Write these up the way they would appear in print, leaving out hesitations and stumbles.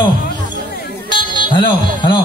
Hello hello hello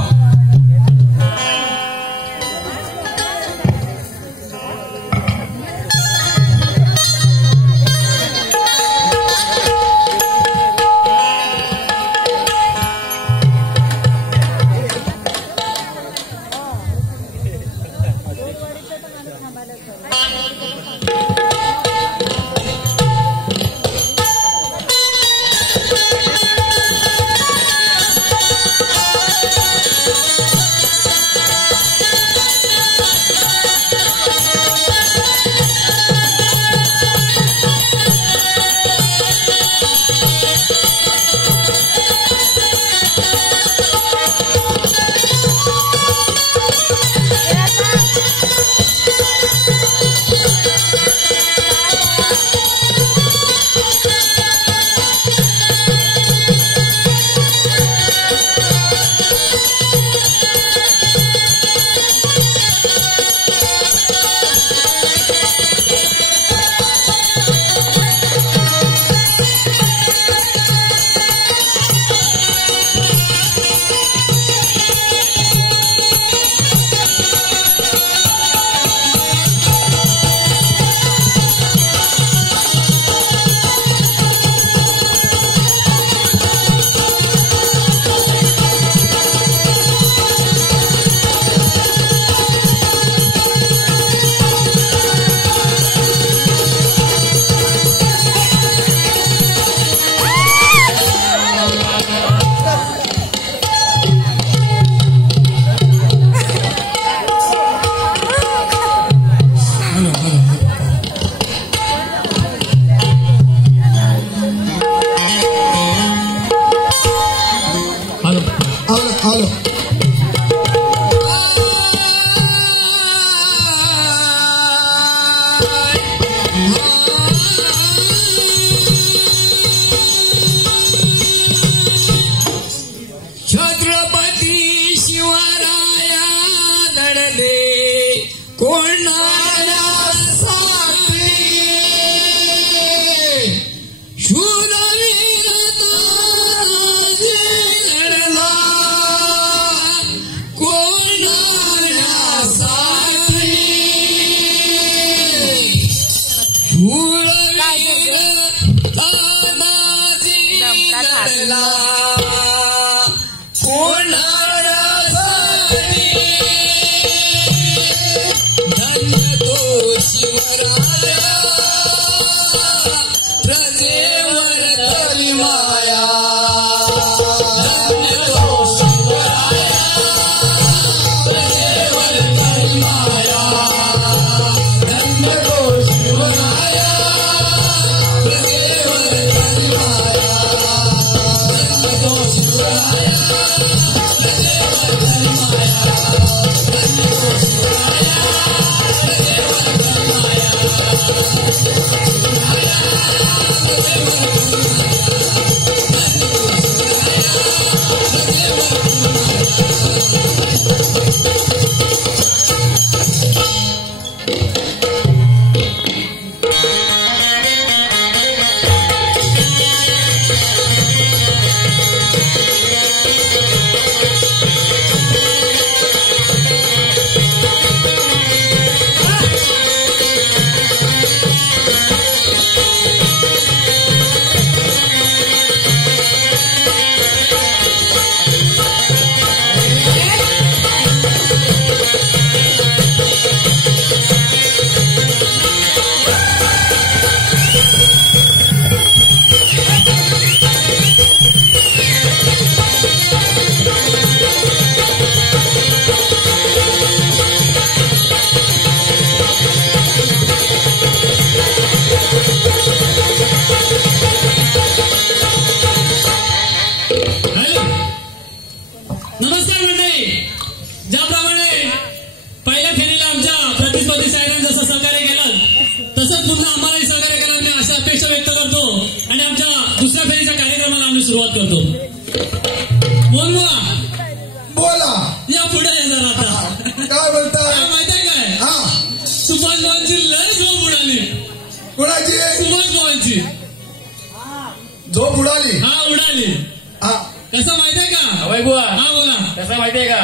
कसं माहितीये का अभय बुवा, हा बोला. कसं माहितीये का,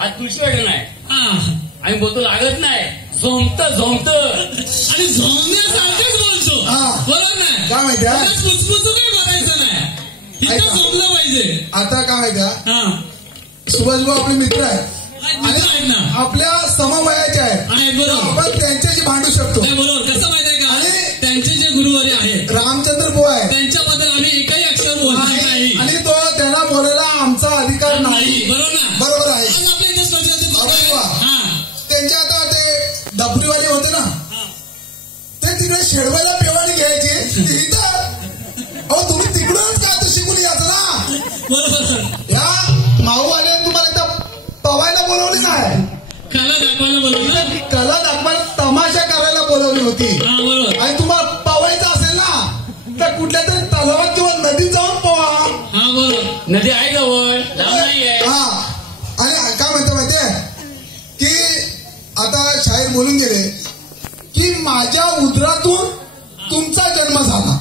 आज तुळशी वाटत नाही हा आम्ही बोलतो लागत नाही, झोमत आणि झोमण्यासारखंच बोलतो. हा. बरोबर नाही काय माहितीये पुचपुचू काही बोलायचं नाही, इथं ऐका. झोमलं पाहिजे. आता काय माहितीये हा सुभाष भाऊ आपले मित्र आहेत मित्र आहेत ना, आपल्या समवयाचे आहेत. आहेत बरोबर. आपण त्यांच्याशी भांडू शकतो. नाही बरोबर. कसं माहितीये का आणि- त्यांचे जे गुरुवारी आहेत रामचंद्र बुवा आहे त्यांच्याबद्दल आम्ही एकही अक्षर बोलणार नाही. आणि तो त्यांना बोलायला आमचा अधिकार नाही. बरोबर ना. बरोबर आहे. आज आपल्या इथे अरे वा. हा त्यांचे आता ते डबरीवाले होते ना, ते तिकडे शेडवायला पेवाणी घ्यायची ते इथं. अहो तुम्ही तिकडूनच का आता शिकून यायचं ना. बरोबर. या माऊवाले तुम्हाला इथं पवायला बोलवली नाही, कला दाखवायला बोलवलं. कला दाखवायला तमाशा करायला बोलवली होती. हा बरोबर. आणि तुम्हाला पवायचं असेल ना तर कुठल्या तरी तलावात किंवा नदीत जाऊन पवा. हा बरोबर. नदी आहे जवळ, लांब नाहीये. हा. आणि काय म्हणतो माहितीये की आता शाहीर बोलून गेले की माझ्या उदरातून तुमचा जन्म झाला.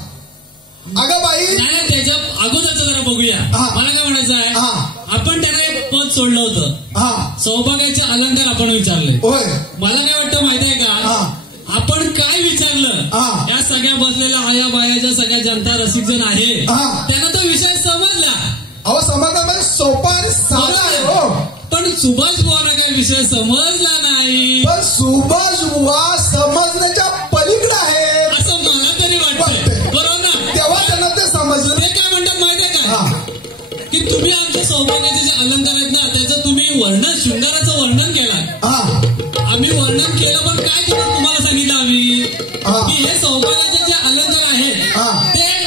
अगं बाई नाही त्याच्या अगोदरचं जरा बघूया. हा. मला काय म्हणायचं आहे, हा आपण त्यांना एक पद सोडलं होतं, हा सौभाग्याचे अलंकार आपण विचारले. होय मला काय वाटतं माहितीये का, हा आपण काय विचारलं हा. या सगळ्या बसलेल्या आया बायाच्या सगळ्या जनता रसिक जण आहे हा. त्यांना तो विषय समजला. अहो समाजामध्ये सोपा आणि साधा आहे हो. पण सुभाष बुवांना काय विषय समजला नाही पण सुभाष बुवा समजण्याच्या पलीकडे आहे. असं मला तरी वाटतंय. वाटतंय. बरोबर ना. तेव्हा त्यांना ते समजलं. ते काय म्हणतात माहितीये का, हा की तुम्ही आमच्या सौभाग्याचे जे अलंकार आहेत ना त्याचं तुम्ही वर्णन, शृंगाराचं वर्णन केलं. हा आम्ही वर्णन केलं पण काय केलं तुम्हाला सांगितलं आम्ही, हा. की हे सौभाग्याचे जे अलंकार आहेत हा. ते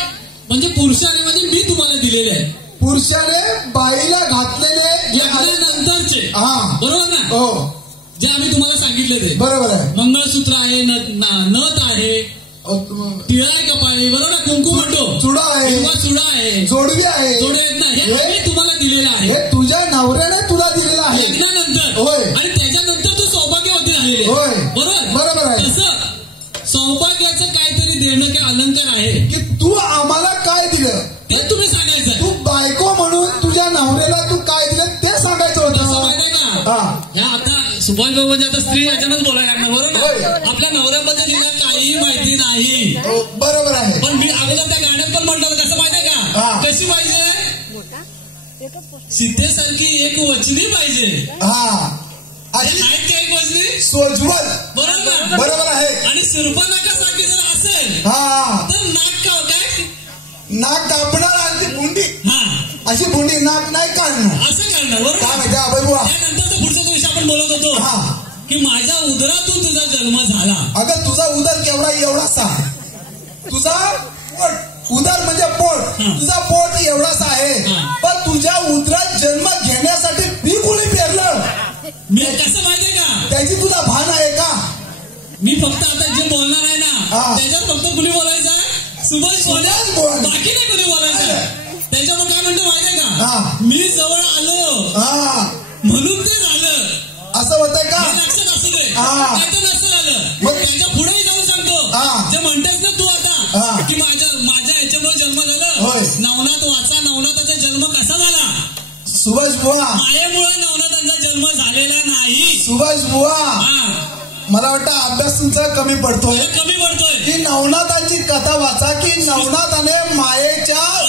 म्हणजे पुरुषाने म्हणजे मी तुम्हाला दिलेले आहेत, पुरुषाने बाईला घातलेले लग्नानंतरचे. हा बरोबर ना. हो जे आम्ही तुम्हाला सांगितले ते बरोबर आहे. मंगळसूत्र आहे, नथ आहे, टिळा आहे कपाळी, बरोबर ना, कुंकू म्हणतो, चुडा आहे, किंवा चुडा आहे, जोडवी आहे, जोडे आहेत ना, हे आम्ही तुम्हाला दिलेलं आहे हे तुझ्या नवऱ्याने तुला दिलेलं आहे. लग्नानंतर. होय. आणि त्याच्यानंतर तू सौभाग्यवती झालेली आहे. होय. बरोबर बरोबर आहे. तसं सौभाग्याचं काहीतरी देणं किंवा अलंकार आहे की तू आम्हाला काय दिलं ते तुम्ही सांगायचं. तू बायको म्हणून तुझ्या नवऱ्याला तू काय दिलं ते सांगायचं तसं होतं. माहितीये का, हा ह्या आता सुभाष बाबू म्हणजे आता स्त्री याच्यानंच बोलायला लागणार. बरोबर होय. ना. आपल्या नवऱ्याबद्दल तिला काहीही माहिती नाही. हो, बरोबर आहे. पण मी अगोदर त्या गाण्यात पण म्हटलं होतं, कसं माहितीये का, हा. कशी पाहिजे, सीतेसारखी एक वचनी पाहिजे. हा अशी आहेत का एक वचनी, सोज्वल. बरोबर. बरोबर आहे. आणि सुरपनाकासारखी जर असेल हा तर नाक का काय, नाक कापणार आणि ती बुंडी हा अशी बुंडी नाक नाही काढणार. असं करणार. बरोबर. काय माहिती अभय बुवा. त्यानंतरचा पुढचा विषय आपण बोलत होतो हा की माझ्या उदरातून तुझा जन्म झाला. अगं तुझा उदर केवढा एवढासा, तुझा पोट, उदर म्हणजे पोट, तुझा पोट एवढासा आहे. हा. पण तुझ्या उदरात जन्म घेण्यासाठी मी कोणी पेरलं मी कसं माहितीये का, त्याची तुला भान आहे का. मी फक्त आता जे बोलणार आहे ना हा. त्याच्यात फक्त कुणी बोलायचं, सुभाष सुभाष बोलणार. बाकी नाही कुणी बोलायचं. त्याच्यावर काय म्हणतो माहितीये का, हा. मी जवळ आलो हा म्हणून ते झालं. असं होतंय का. हे लक्षात असू दे, हा. नाही तर नसतं झालं. मग- त्याच्या पुढेही जाऊन सांगतो, हा. जे म्हणतेस ना तू हा. आता की माझ्या ह्याच्यामुळे जन्म झालं. होय. नवनाथ वाचा, नवनाथाचा जन्म कसा झाला, सुभाष बुवा, मायेमुळे नवनाथांचा जन्म झालेला नाही. सुभाष बुवा, हा. मला वाटतं अभ्यास तुमचा कमी पडतोय. हे कमी पडतोय. की नवनाथांची कथा वाचा की नवनाथाने मायेच्या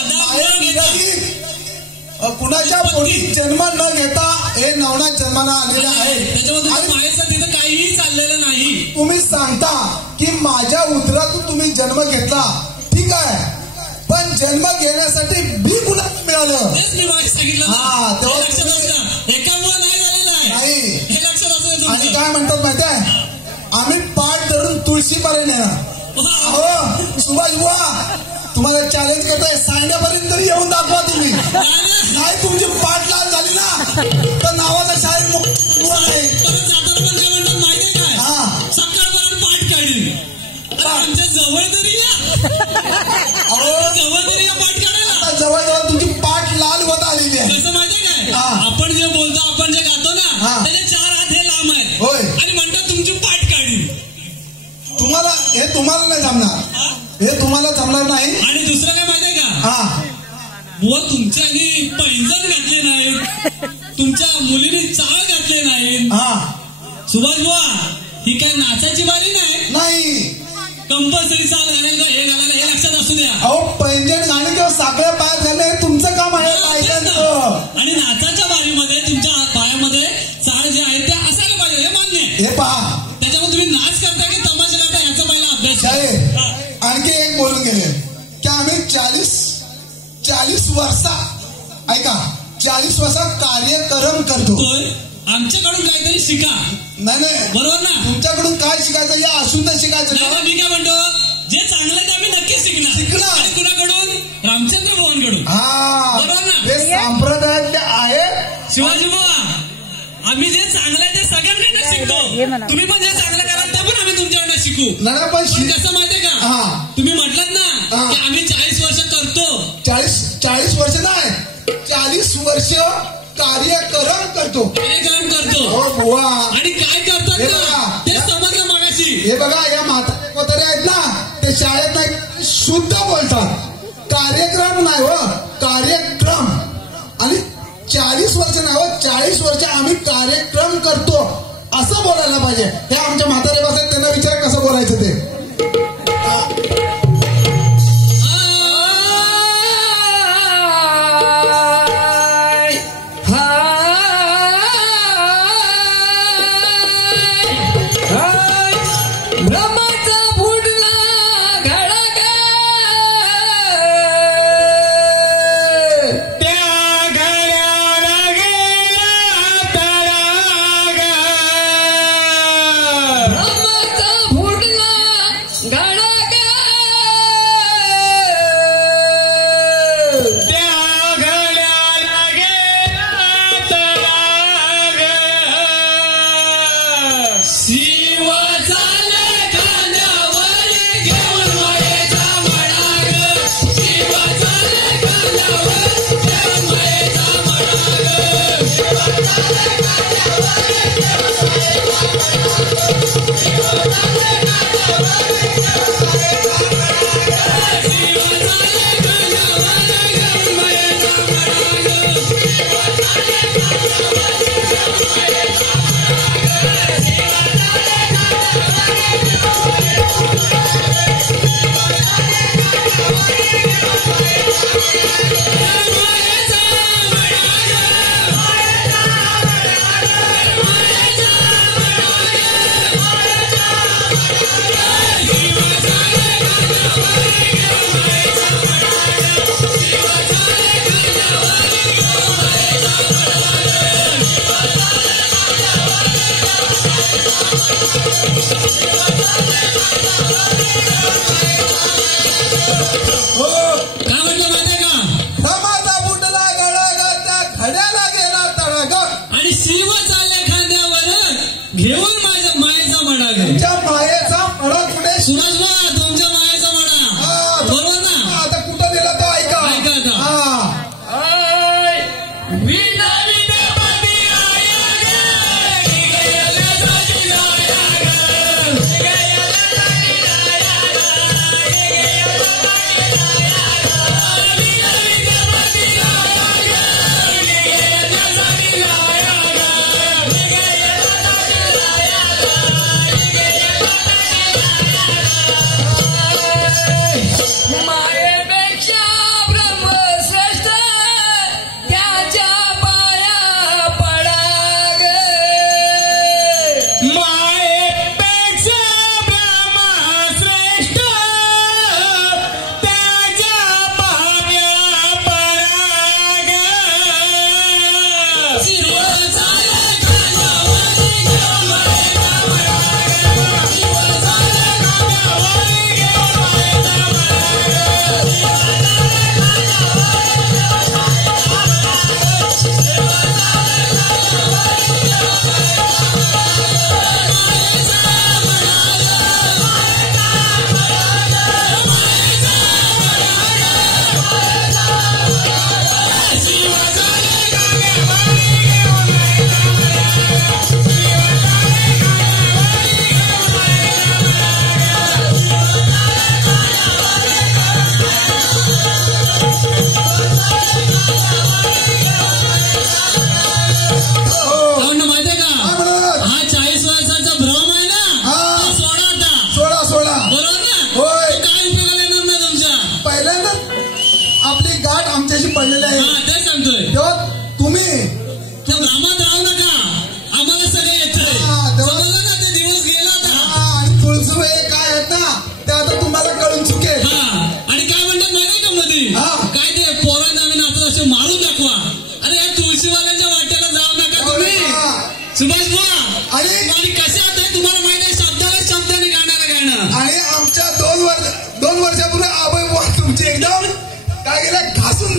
कुणाच्या पोटी जन्म न घेता हे नवनाथ जन्माला आलेले आहे. त्याच्यामध्ये आणि मायेचं तिथं काहीही चाललेलं नाही. तुम्ही सांगता की माझ्या उदरातून तुम्ही जन्म घेतला, ठीक आहे, पण जन्म घेण्यासाठी बी कुणाला मिळालं. तेच मी मागे सांगितलं ना. हा, तेव्हा- हे लक्षात असतं, एकामुळे नाही झालेलं आहे. नाही. हे लक्षात असतं आणि तुमचं. काय म्हणतात माहिती आहे, आम्ही पाठ धरून तुळशीपर्यंत येणार. हा. हो सुभाष बुवा, तुम्हाला चॅलेंज करताय, सांगण्यापर्यंत तरी येऊन दाखवा तुम्ही. नाही तुमची पाठ लाल झाली ना तर नावाचा शाहीर बुवा नाही. परत जाताना पण काय म्हणतात माहितीये काय, हा सकाळपर्यंत पाठ काढली. अरे आमच्या जवळ तरी या, अहो जवळ तरी या पाठ काढायला. आता जवळजवळ तुमची पाठ लाल होत आलेली आहे. कसं माहितीये काय, हा. आपण जे बोलतो, आपण जे गातो ना हा. त्याचे 4 हात हे लांब आहेत. होय. आणि म्हणतात तुमची पाठ काढली. तुम्हाला नाही जमणार, हा? हे तुम्हाला जमणार नाही. आणि दुसरं काय माहितीये का, हा बुवा तुमच्यानी पैंजण घातले नाहीत, तुमच्या मुलीने चाळ घातले नाहीत. हा सुभाष बुवा ही काय नाचाची बारी नाही. नाही कंपल्सरी चाल घालायला हे घालायला हे लक्षात असू द्या. अहो पैंजण घालणे किंवा साखळ्या पायात घालणे हे तुमचं काम आहे बायकांचं. आणि नाचाच्या बारीमध्ये तुमच्या पायामध्ये चाळ जे आहे ते असायला पाहिजे हे मान्य आहे. हे पहा त्याच्यामुळे तुम्ही नाच करता की तमाशा करता याचा पहिला अभ्यास करा. साहेब हा. आणखी एक बोलून गेले की आम्ही 40 वर्षा ऐका 40 वर्षा कार्यक्रम करतो. होय. आमच्याकडून काहीतरी शिका. नाही बरोबर ना. तुमच्याकडून काय शिकायचं या असून तर शिकायचं नाही ना. का, मी काय म्हणतो जे चांगलं ते आम्ही नक्कीच शिकणार. आणि कुणाकडून? रामचंद्र भुवनकडून. हा बरोबर ना. हे संप्रदायातले आहे. शिवाजी बुवा आम्ही जे चांगलं आहे ते सगळ्यांकडनं शिकतो. तुम्ही पण जे चांगलं कराल ते पण आम्ही तुमच्याकडनं शिकू. नाही पण कसं माहितीये का, हा. तुम्ही म्हटलात ना हा. की आम्ही 40 वर्ष करतो. 40 वर्ष नाही 40 वर्ष कार्यक्रम करतो. कार्यक्रम करतो. हो बुवा आणि काय करतात हे ना बघा. ते समजलं मगाशी. हे बघा या म्हातारे कोतारे आहेत ना ते शाळेत नाही शुद्ध बोलतात. कार्यक्रम नाही हो कार्यक्रम. आणि 40 वर्ष नाही हो 40 वर्ष आम्ही कार्यक्रम करतो असं बोलायला पाहिजे. हे आमच्या म्हातारे बसतात त्यांना विचार कसं बोलायचं ते. ब्रह्माचा फुटला घडा त्या घड्याला गेला तडागा.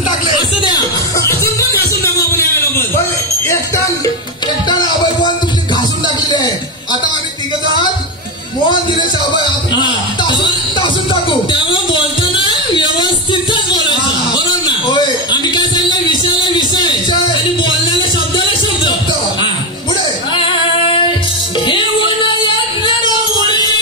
टाकले असं द्या अजून पण घासून टाकू आपण यावेळेला पण पण एकटा अभय मोहन तुमची घासून टाकलेली आहे. आता आम्ही तिघ जण मोहन दिनेश अभय तासून टाकू. त्यामुळे बोलताना व्यवस्थितच बोलायचं बरोबर ना. होय. आम्ही काय सांगितलं विषयाला विषय आणि बोलण्याला शब्दाला शब्द. पुढे घेऊन येणार मुली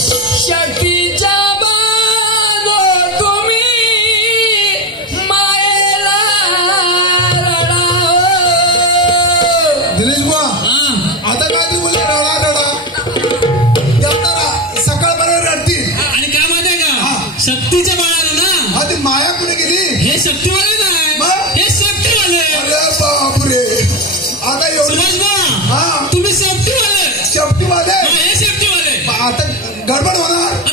शक्तीच्या बाजो तुम्ही मायेला रडाओ. दिनेश बुवा आता काय तुम्ही बोलले रडा सकाळपर्यंत रडतील. आणि काय माहितीये का शक्तीच्या बाळाला ना हा ती माया कुठे गेली. हे शक्तीवाले नाही मग? हे सेफ्टीवाले. अरे बापरे आता एवढं सुभाष हा तुम्ही सेफ्टीवाले शेपटीवाले हे सेफ्टीवाले. आता गडबड होणार.